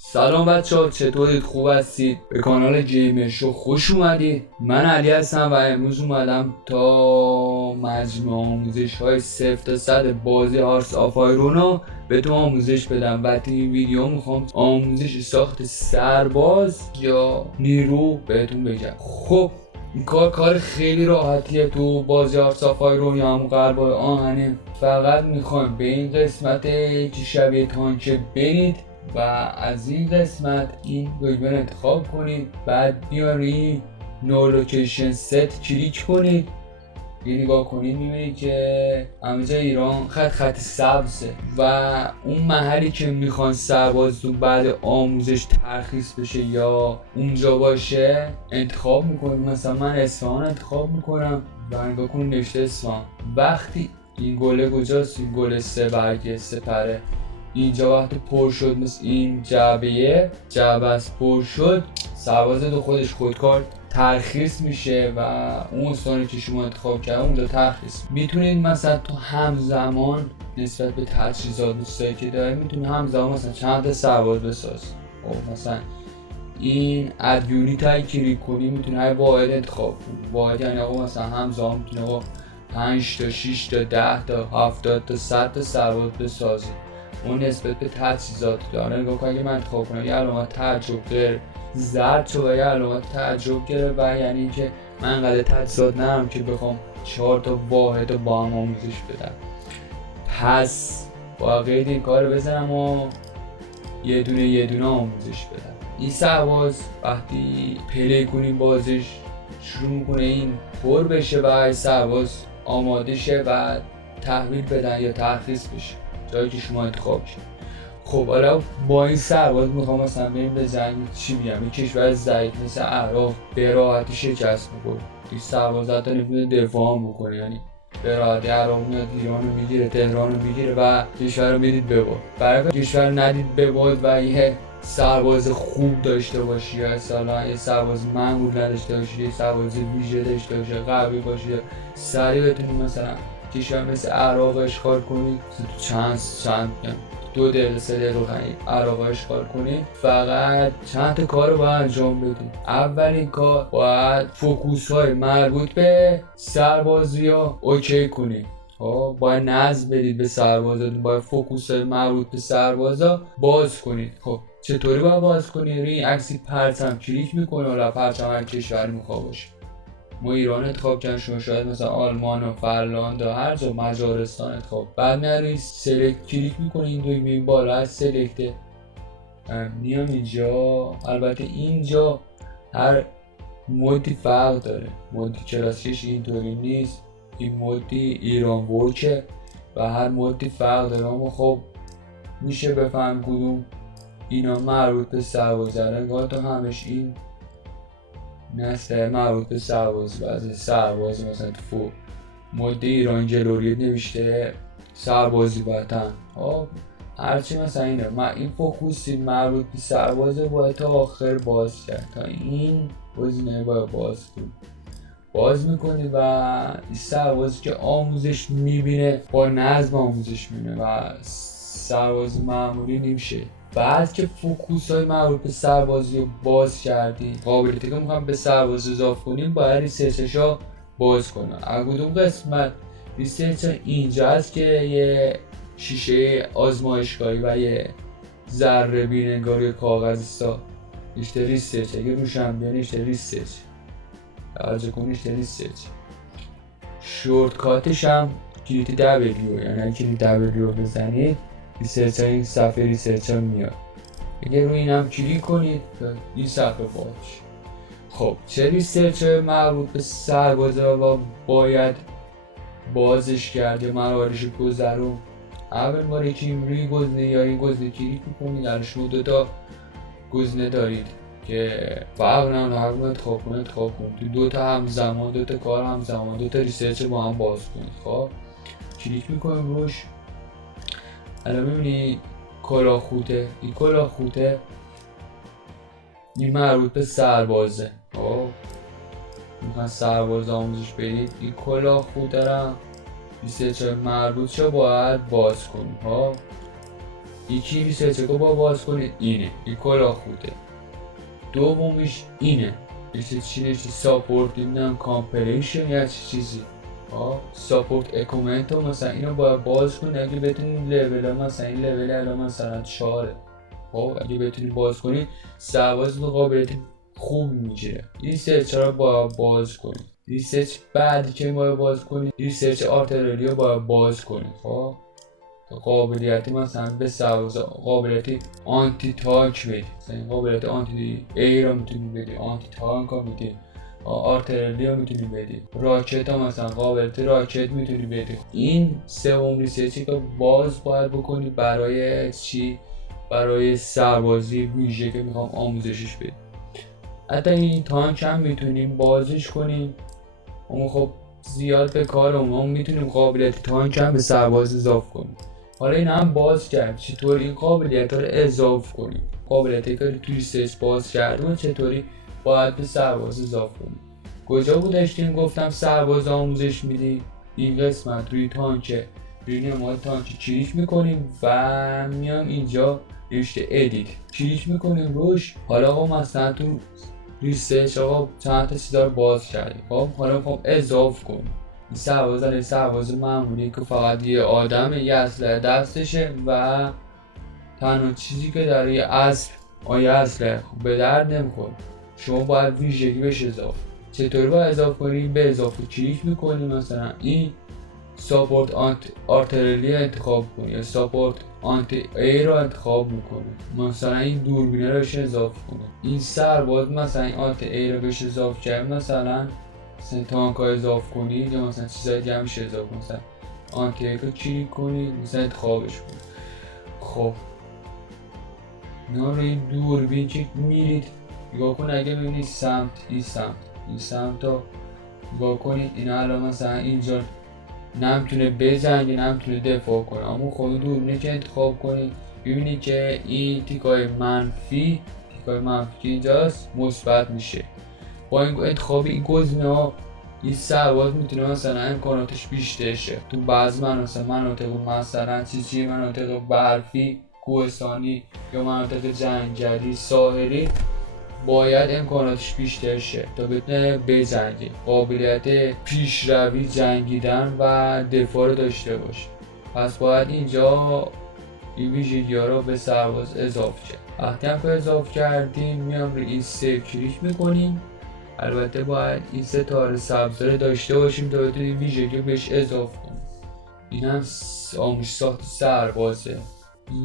سلام بچه‌ها، چطورید؟ خوب هستید؟ به کانال گیمر شو خوش اومدید. من علی هستم و امروز اومدم تا مجموعه آموزش های 0 تا 100 بازی هارتس آف آیرون رو بهتون آموزش بدم و تو این ویدیو میخوام آموزش ساخت سرباز یا نیرو بهتون بگم. خب این کار خیلی راحتیه تو بازی هارتس آف آیرون یا همون قلب آهنه. فقط میخوایم به این قسمت که شبیه تانک برید و از این قسمت این دکمه انتخاب کنید، بعد بیاری نو لوکیشن ست کلیک کنید. یه نگاه کنید میبینید که همه ایران خط سبزه و اون محلی که میخوان سربازتون بعد آموزش ترخیص بشه یا اونجا باشه انتخاب میکنید. مثلا من اصفهان انتخاب میکنم و نگاه کنید نوشته اصفهان. وقتی این گله کجاست؟ این گله 3 برگه سپره. اینجا وقتی پر شد مثل این جعبه است پر شد، سرباز دو خودش خودکار ترخیص میشه و اون استانی که شما انتخاب کردید اونجا ترخیص. میتونید مثلا تو همزمان نسبت به تجهیزات دوستایی که دارید میتونید همزمان مثلا چند تا سرباز بسازید. مثلا این اد یونیت های کلیک کنی میتونید هر واحد انتخاب کنید. واحد یعنی آقا مثلا همزمان میتونید آقا 5 تا 6 تا 10 تا 70 تا 100 تا سرباز بسازید. اون نسبت به تجهیزات داره. نگاه کنید اگه من انتخاب کنم یه علامت تعجب گره زرد شد و یه علامت تعجب گره و یعنی اینکه من انقدر تجهیزات ندارم که بخوام 4 تا واحد رو با هم آموزش بدم. پس با قید این کار رو بزنم و یه دونه آموزش بدم. این سرباز وقتی پلی کنیم بازش شروع میکنه این پر بشه و این سرباز آماده شه و تحویل بدن یا ترخیص بشه جایی که شما انتخاب شد. خب حالا با این سرباز میخوام مثلا بریم به جنگ، چی میگم، یه کشور ضعیف مثل عراق به راحتی شکست میخوره. این سرباز حتی نمیتونه دفاع بکنه، یعنی به راحتی عراق میاد ایران رو میگیره، تهران رو میگیره و کشور رو میدید بباد. برای کشور ندید بباد و یه سرباز خوب داشته باشی یا مثلا یه سرباز معمول نداشته باشی، یه سرباز ویژه داشته باشی، قوی باشی، سریع بتونی مثلا کشور مثل عراق اشغال کنید. تو چند 2 دقیقه 3 دقیقه عراق اشغال کنید. فقط چند تا کار رو باید انجام بدید. اولین کار باید فوکوس های مربوط به سربازی ها اوکی کنید. باید نظم بدید به سربازاتون، باید فوکوس های مربوط به سربازا باز کنید. خب چطوری باید باز کنید؟ روی عکسی پرچم کلیک میکنید. حالا پرچم هر کشوری میخواد باشه. ما ایران انتخاب کردیم، شما شاید مثلا آلمان و فرلاند و هر جا مجارستان انتخاب. بعد روی سلکت کلیک میکنید، این دکمه بالا از سلکت میام اینجا. البته اینجا هر مودی فرق داره، مودی کلاسیکش اینطوری نیست، این مودی ایران ورکه و هر مودی فرق داره. اما خب میشه بفهم کدوم اینا مربوط به سربازه. نگاه تو همش این نسته مربوط به سربازی. بعضی سربازی مثلا تو مود ایران جلوریت نوشته سربازی وطن. هرچی مثلا اینه. این فوکوسی مربوط به سربازه باید تا آخر باز کرد، تا این گزینه باید باز میکنی و این سربازی که آموزش میبینه با نظم آموزش میبینه و سربازی معمولی نمیشه. بعد که فوکوس های مربوط به سربازی رو باز کردیم، قابلیتی که میخوام به سرباز اضافه کنیم باید ریسرچش رو باز کنم. کدوم قسمت ریسرچ؟ اینجا هست که یه شیشه آزمایشگاهی و یه ذره بیننگاری کاغذی سا نوشته ریسرچ. اگه روشن بیان نوشته ریسرچ، توجه کنید نوشته ریسرچ. شورتکاتش هم کلیت دبلیو، یعنی کلیت دبلیو بزنید ریسرچ این صفحه ریسرچ هم میاد. اگه روی این هم کلیک کنید این صفحه باش. خب چه ریسرچ مربوط به سربازه و باید بازش کرده مراحلش گذرون؟ اول باره که روی گزینه یا این گزینه کلیک میکنید، در شما 2 تا گزینه دارید که فرق نداره، هر کدوم انتخاب کنید. تو 2 تا همزمان، 2 تا کار همزمان، 2 تا ریسرچ با هم باز کنید. خب کلیک میکنیم روش. الان ببینید کلاهخوته. این کلاهخوته این مربوط به سربازه. میخوان سرباز آموزش بدید، این کلاهخوته را ریسرچ مربوط شو باید باز کنید. یکی ریسرچ رو با باز کنید اینه، این کلا خوده. دومیش اینه، مثل چی نشتی ساپورت نمیدونم کامپلیشن یا چیزی ساپورت اکومنت رو مثلا اینو باید باز کنی اگه بتونی لول مثلا این لول الان مثلا 4 اگه بتونی باز کنی سرباز رو قابلیت خوب میگیره. ریسرچ رو باید باز کنی. ریسرچ بعدی که باید باز کنی ریسرچ آرتلری رو باید باز کنی. قابلیتی مثلا به سرباز قابلیتی آنتی تانک بدی، مثلا قابلیت آنتی ای رو میتونی بدی، آنتی تانک رو میتونی، آرتلری رو میتونی بدی، راکت ها مثلا قابلیت راکت میتونی بدی. این سوم ریسرچی که باز باید بکنی برای چی؟ برای سربازی ویژه که میخوام آموزشش بدی. حتی این تانک هم میتونیم بازش کنیم، اما خب زیاد به کارمون میتونیم قابلیت تانک هم به سرباز اضافه کنیم. حالا این هم باز کرد چطور این قابلیت رو اضافه کنیم، قابلیتی که توی ریسرچ باز کردیم چطوری باید به سرباز اضافه کنیم. کجا بود داشتیم گفتم سرباز آموزش میدی؟ این قسمت روی تانک، روی نماد تانک کلیک میکنیم و میام اینجا نوشته ادیت کلیک میکنیم روش. حالا آقا مثلا تو ریسرچ آقا چند تا چیزا رو باز کردیم، خب حالا میخوام اضافه کنیم. این سرباز معمولی که فقط یه آدم یه اسلحه دستشه و تنها چیزی که داره یه اسب اسلحه به درد نمیخوره. شما باید ویژگی بهش اضافه. چطوری باید اضافه کنیم؟ به اضافه کلیک میکنیم، مثلا این ساپورت آرتلری رو انتخاب کنیم یا ساپورت آنتی ای رو انتخاب میکنیم، مثلا این دوربینه رو بهش اضافه کنیم. این سرباز مثلا این آنتی ای رو بهش اضافه کرد، مثلا تانک ها اضافه کنید یا مثلا چیزای دیگه همش اضافه کنید، مثلا آنتی ای رو کلیک کنید مثلا انتخابش کنید. خب اینا رو این دوربین که میرید نگاه کنید، اگه ببینید این سمت رو نگاه کنید، اینا الان مثلا اینجا نمیتونه بزنگه نمیتونه دفاع کنه، اما خب این دوربینه که انتخاب کنید ببینید که این تیکای منفی که اینجاست مثبت میشه. با این انتخاب این گزینه ها این سرباز میتونه مثلا امکاناتش بیشتر شه. تو بعض مناطق مثلا چیزی مناطق برفی کوهستانی یا مناطق جنگلی ساحلی باید امکاناتش بیشتر شه تا بتونه بجنگه، قابلیت پیشروی جنگیدن و دفاع رو داشته باشه. پس باید اینجا این ویژگی ها رو به سرباز اضافه کرد. وقتی هم که اضافه کردیم میام روی این سیو کلیک میکنیم. البته باید این ستاره سبز رو داشته باشیم تا بتونیم ویژگی بهش اضافه کنیم. این هم آموزش ساخت سربازه.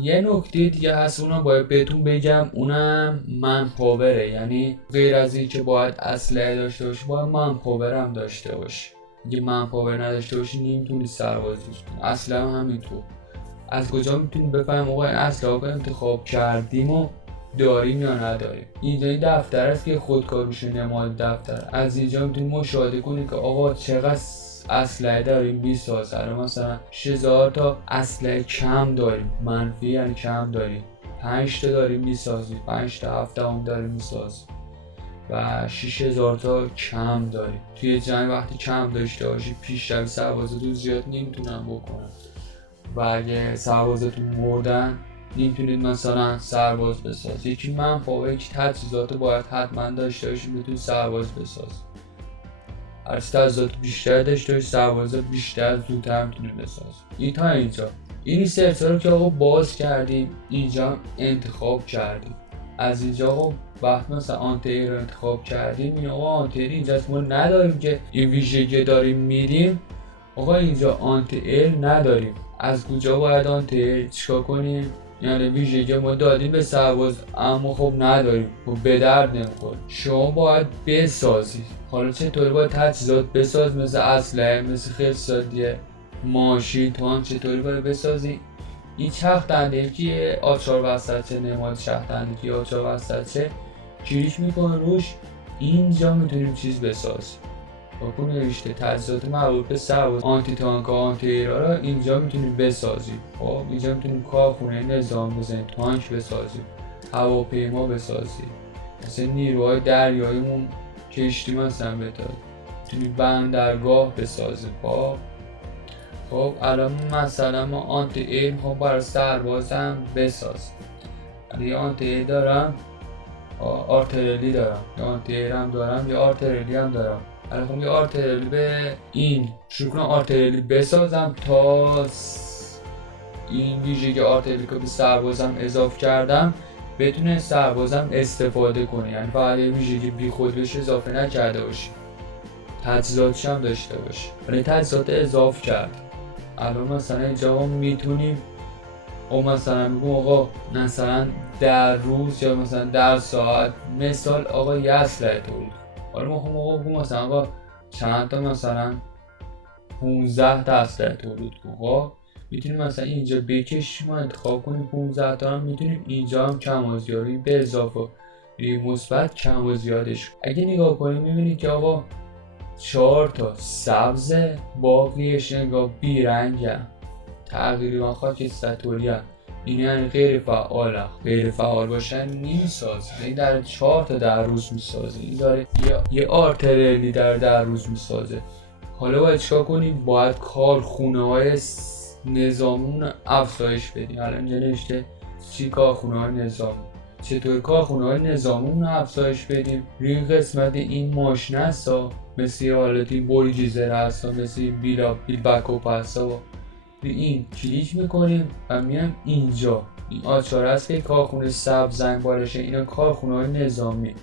یه نکته دیگه هست اونم باید بهتون بگم، اونم من پاوره، یعنی غیر از این که باید اسلحه داشته باشی باید من پاور هم داشته باشی. اگه من پاور نداشته باشی نمیتونی سربازی کنی. اسلحه هم همینطور. از کجا میتونی بفهمیم آقا این اسلحه رو انتخاب کردیم و داریم یا نداریم؟ اینجا این دفتر است که خودکارش نماد دفتر، از اینجا میتونی مشاهده کنی که آقا چقدر اسلحه داریم میسازه. مثلا 6000 تا اسلحه کم داریم، منفی یعنی کم داریم، 5 تا داریم میسازیم، 5 تا 7 هم داریم میسازیم و 6000 تا کم داریم. توی جنگ وقتی کم داشته باشی پیشروی سربازتون زیاد نمیتونن بکنن و اگه سربازتون مردن نمیتونید مثلا سرباز بسازید. یکی منفعه یکی تجهیزات باید حتما داشته باشید بتونید سرباز بسازید. هر تجهیزات بیشتر داشته باشید سرباز بیشتر زودتر میتونید بسازید. این تا اینجا این ریسرچ رو که آقا باز کردیم اینجا انتخاب کردیم. از اینجا آقا وقت مثلا آنتی رو انتخاب کردیم، این آقا آنتی اینجاست ما نداریم که این ویژگی داریم میدیم، آقا اینجا آنتی ال نداریم. از کجا باید آنتی چیکار کنیم؟ یعنی ویژگی ما دادیم به سرباز اما خب نداریم، خب به درد نمیخوره. شما باید بسازید. حالا چطوری باید تجهیزات بساز؟ مثل اسلحه، مثل خیلسادیه، ماشین، تانک چطوری باید بسازی؟ این چرخ دنده که آچار وسطه، نماد چرخ دنده که آچار وسطه کلیک میکنه روش، اینجا میتونیم چیز بسازیم. با نوشته تجهیزات مربوط به سرباز آنتی تانک و آنتی ایرا رو اینجا میتونیم بسازیم. خب اینجا میتونیم کارخونه نظام بزنیم، تانک بسازیم، هواپیما بسازیم، مثلا نیروهای دریاییمون کشتی مثلا بتازیم، میتونیم بندرگاه بسازیم. خب خب الان مثلا ما آنتی ایر خب برای سربازم بساز، یه آنتی ایر دارم، آرتلری دارم، یه آنتی ایر هم دارم، یه آرتلری هم دارم. الان خب یه آرتلری به این شروع کنم آرتلری بسازم تا این ویژگی آرتلری که به سربازم اضافه کردم بتونه سربازم استفاده کنه، یعنی فقط یه ویژگی بی خود بهش اضافه نکرده باشی، تجهیزاتش هم داشته باشه. ولی تجهیزات اضافه کرد. الان مثلا اینجا ما میتونیم او مثلا بگم آقا مثلا در روز یا مثلا در ساعت مثال آقا یه اسلحه تولید. حالا ما خب آقا بگم مثلا آقا چند تا مثلا 15 تا اسلحه تولید کن. خب میتونیم مثلا اینجا بکشیم و انتخاب کنیم 15 تا، هم میتونیم اینجا هم کم و زیادی به اضافه مثبت کم و زیادش. اگه نگاه کنیم میبینید که آقا 4 تا سبز باقیش نگاه بیرنگ هم تقریبا خاکستری هم، این یعنی غیر فعال هم. غیر فعال باشن نمیسازه، این در 4 تا در روز میسازه، این داره یه آرتلری در روز میسازه. حالا باید چیکار کنیم؟ باید کارخونه های نظامون افزایش بدیم. الان اینجا نوشته چی کارخونه های نظامی، چطور کارخونه های نظامون افزایش بدیم؟ روی این قسمت این ماشین هستا مثل حالتی بوریجیزر هستا، مثل این بیل بکوپ هستا، روی این کلیک میکنیم و میام اینجا این آچار هست که کارخونه سبز زنگ بارشه، اینا کارخونه های نظامی.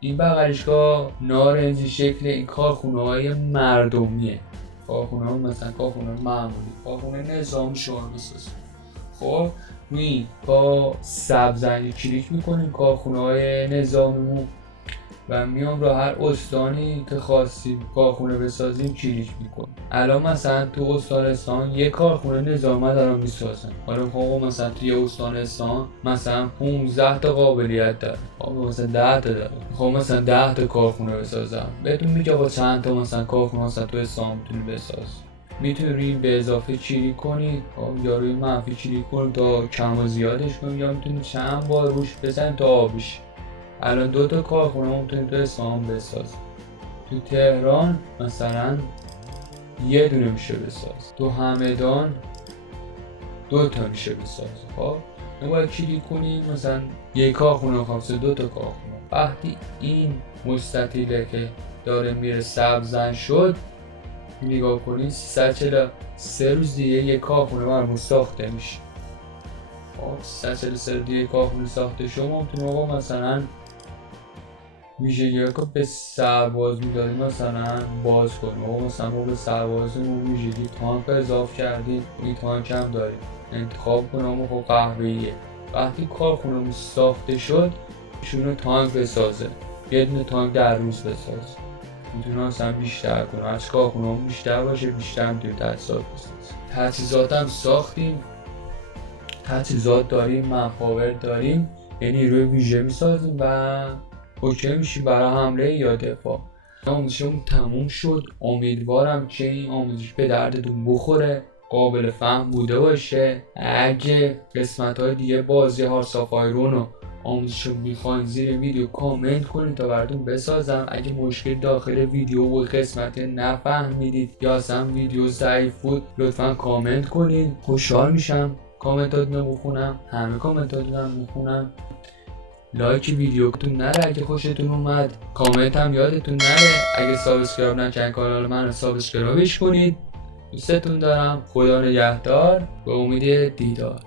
این بغلشگاه نارنجی شکل این کارخونه های مردمیه، کارخونه ها مثلا کارخونه معمولی، کارخونه نظامی شما بسازیم. خب روی با سبز رنگی کلیک میکنیم کارخونه های نظامیمون و میام رو هر استانی که خواستیم کارخونه بسازیم کلیک میکنیم. الان مثلا تو استان اصفهان یه کارخونه نظامی دارم میسازم. حالا خب مثلا تو یه استان اصفهان مثلا 15 تا قابلیت داره، خب مثلا 10 تا داره، خب مثلا 10 تا کارخونه بسازم. بهتون میگه با چند تا مثلا کارخونه مثلا تو اصفهان میتونی بساز. میتونی روی به اضافه کلیک کنید یا روی منفی کلیک کنید تا کم و زیادش کنید، یا میتونید چند بار روش بزنید تا آبیش. الان 2 تا کارخونه میتونید تو اصفهان بسازید. تو تهران مثلا یه دونه میشه بساز، تو همدان 2 تا میشه بساز. خب باید کلیک کنیم مثلا یک کارخونه خاصه 2 تا کارخونه. وقتی این مستطیله که داره میره سبزن شد نگاه کنید 343 روز دیگه یک کارخونه برامون ساخته میشه. خب 343 روز دیگه کارخونه ساخته شما میتونیم آقا مثلا ویژگی که به سرباز میداریم مثلا باز کنیم. آقا مثلا ما به سربازمون ویژگی تانک اضافه کردیم، این تانک هم داریم، انتخاب کنیم. اما خب قهوه‌ایه. وقتی کارخونه ساخته شد شونه تانک بسازه، یه دونه تانک در روز بسازه، میتونه مثلا بیشتر کنه، هرچی کارخونه بیشتر باشه بیشتر میتونه تجهیزات بسازه. تجهیزات هم ساختیم، تجهیزات داریم، منپاور داریم، یعنی نیروی ویژه میسازیم و اوکی میشیم برای حمله یا دفاع. آموزشمون تموم شد، امیدوارم که این آموزش به دردتون بخوره، قابل فهم بوده باشه. اگه قسمت های دیگه بازی هارتس آف آیرون رو آموزش رو میخواین زیر ویدیو کامنت کنید تا براتون بسازم. اگه مشکل داخل ویدیو و قسمت نفهمیدید یا اصلا ویدیو ضعیف بود لطفا کامنت کنید، خوشحال میشم کامنتاتون رو بخونم، همه کامنتاتون رو میخونم. لایک ویدیوتون نره اگه خوشتون اومد، کامنت هم یادتون نره. اگه سابسکرایب نکردین کانال من رو سابسکرایبش کنید. دوستتون دارم، خدا نگهدار، به امید دیدار.